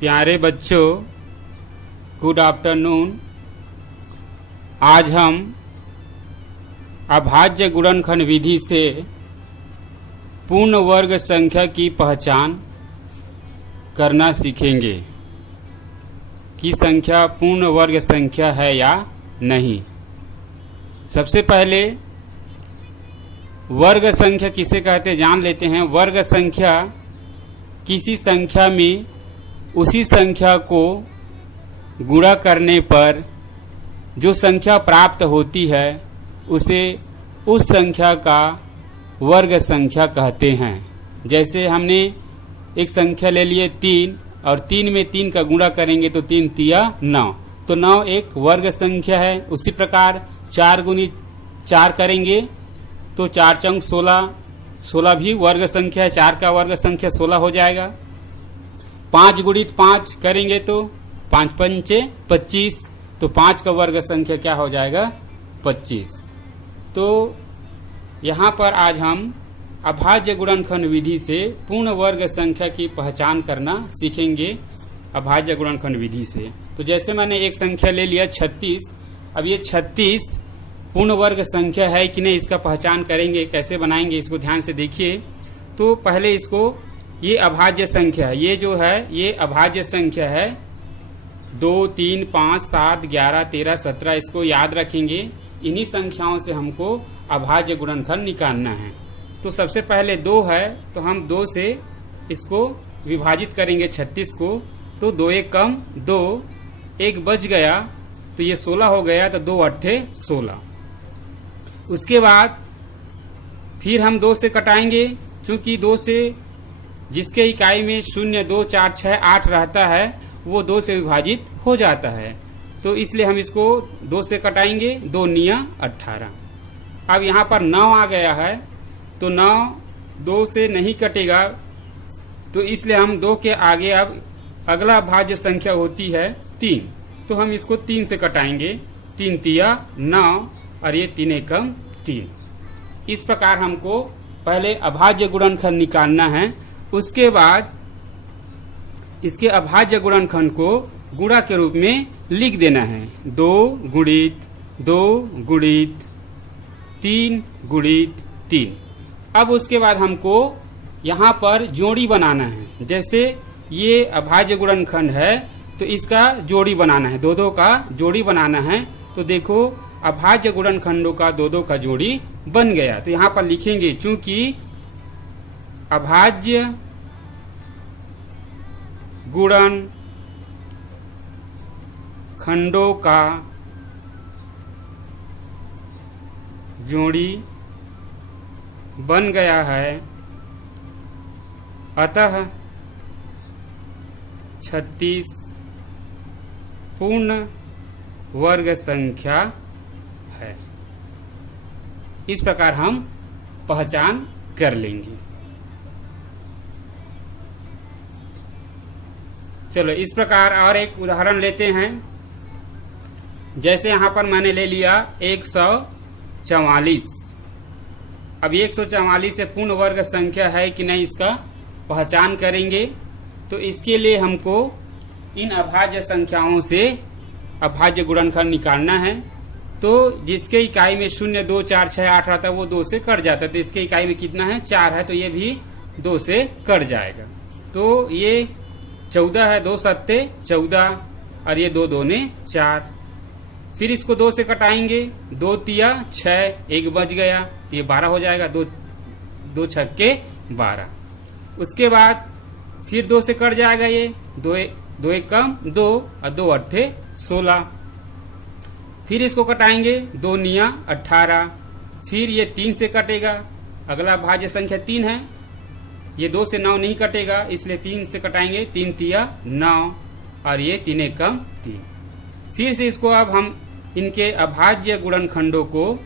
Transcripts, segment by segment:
प्यारे बच्चों, good afternoon. आज हम अभाज्य गुणनखंड विधि से पूर्ण वर्ग संख्या की पहचान करना सीखेंगे कि संख्या पूर्ण वर्ग संख्या है या नहीं। सबसे पहले वर्ग संख्या किसे कहते जान लेते हैं। वर्ग संख्या किसी संख्या में उसी संख्या को गुणा करने पर जो संख्या प्राप्त होती है उसे उस संख्या का वर्ग संख्या कहते हैं। जैसे हमने एक संख्या ले लिए 3 और 3 में 3 का गुणा करेंगे तो 3 तिया 9, तो 9 एक वर्ग संख्या है। उसी प्रकार 4 गुणित 4 करेंगे तो 4 चंग 16, 16 भी वर्ग संख्या है। 4 का वर्ग संख्या 16 हो जाएगा। 5 गुणित 5 करेंगे तो 5 पंचे 25, तो 5 का वर्ग संख्या क्या हो जाएगा 25। तो यहाँ पर आज हम अभाज्य गुणनखंड विधि से पूर्ण वर्ग संख्या की पहचान करना सीखेंगे। अभाज्य गुणनखंड विधि से तो जैसे मैंने एक संख्या ले लिया 36। अब ये 36 पूर्ण वर्ग संख्या है कि नहीं इसका पहचान करेंगे, कैसे बनाएंगे इसको ध्यान से देखिए। तो पहले इसको, ये अभाज्य संख्या है, ये जो है ये अभाज्य संख्या है। 2, 3, 5, 7, 11, 13, 17 इसको याद रखेंगे। इन्हीं संख्याओं से हमको अभाज्य गुणनखंड निकालना है। तो सबसे पहले 2 है तो हम 2 से इसको विभाजित करेंगे 36 को। तो 2 एक कम 2, 1 बच गया तो ये 16 हो गया, तो 2 अट्ठे 16। उसके बाद फिर हम 2 से कटाएंगे, चूंकि 2 से जिसके इकाई में 0, 2, 4, 6, 8 रहता है वो 2 से विभाजित हो जाता है, तो इसलिए हम इसको 2 से कटाएंगे। 2 निया 18। अब यहाँ पर 9 आ गया है तो 9 2 से नहीं कटेगा, तो इसलिए हम 2 के आगे अब अगला भाज्य संख्या होती है 3, तो हम इसको 3 से कटाएंगे। 3 तिया 9 और ये 3 एकम 3। इस प्रकार हमको पहले अभाज्य गुणनखंड निकालना है। उसके बाद इसके अभाज्य गुणनखंड को गुणा के रूप में लिख देना है। 2 गुणित 2 गुणित 3 गुणित 3। अब उसके बाद हमको यहाँ पर जोड़ी बनाना है। जैसे ये अभाज्य गुणनखंड है तो इसका जोड़ी बनाना है, 2-2 का जोड़ी बनाना है। तो देखो अभाज्य गुणनखंडों का 2-2 का जोड़ी बन गया। तो यहाँ पर लिखेंगे, चूंकि अभाज्य गुणनखंडों का जोड़ी बन गया है, अतः 36 पूर्ण वर्ग संख्या है। इस प्रकार हम पहचान कर लेंगे। चलो इस प्रकार और एक उदाहरण लेते हैं। जैसे यहाँ पर मैंने ले लिया 144। अब 144 से पूर्ण वर्ग संख्या है कि नहीं इसका पहचान करेंगे। तो इसके लिए हमको इन अभाज्य संख्याओं से अभाज्य गुणनखंड निकालना है। तो जिसके इकाई में 0, 2, 4, 6, 8 रहता है वो 2 से कट जाता है। तो इसके इकाई में कितना है 4 है, तो ये भी 2 से कट जाएगा। तो ये 14 है, 2 सत्ते 14 और ये 2 दूने 4। फिर इसको 2 से कटाएंगे, 2 तिया 6, 1 बच गया तो ये 12 हो जाएगा। 2 छक्के 12। उसके बाद फिर 2 से कट जाएगा ये 2 एक कम 2 और 2 अट्ठे 16। फिर इसको कटाएंगे, 2 निया 18। फिर ये 3 से कटेगा, अगला भाज्य संख्या 3 है, ये 2 से 9 नहीं कटेगा इसलिए 3 से कटाएंगे। 3 तिया 9 और ये 3 एकम 3। फिर से इसको अब हम इनके अभाज्य गुणनखंडों को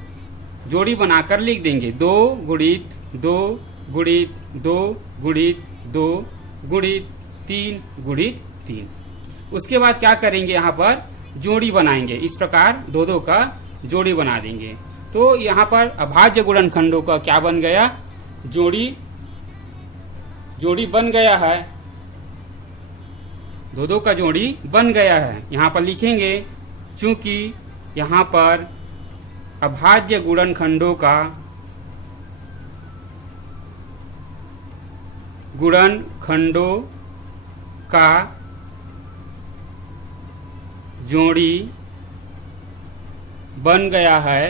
जोड़ी बनाकर लिख देंगे। 2 गुणित 2 गुणित 2 गुणित 2 गुणित 3 गुणित 3। उसके बाद क्या करेंगे, यहाँ पर जोड़ी बनाएंगे। इस प्रकार 2-2 का जोड़ी बना देंगे। तो यहाँ पर अभाज्य गुणनखंडों का क्या बन गया, जोड़ी बन गया है। दो दो का जोड़ी बन गया है। यहाँ पर लिखेंगे चूंकि यहाँ पर अभाज्य गुणनखंडों का जोड़ी बन गया है,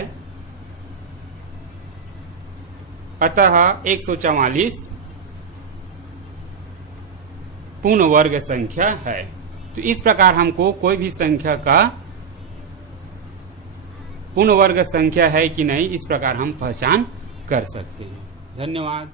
अतः 144 पूर्ण वर्ग संख्या है। तो इस प्रकार हमको कोई भी संख्या का पूर्ण वर्ग संख्या है कि नहीं, इस प्रकार हम पहचान कर सकते हैं। धन्यवाद।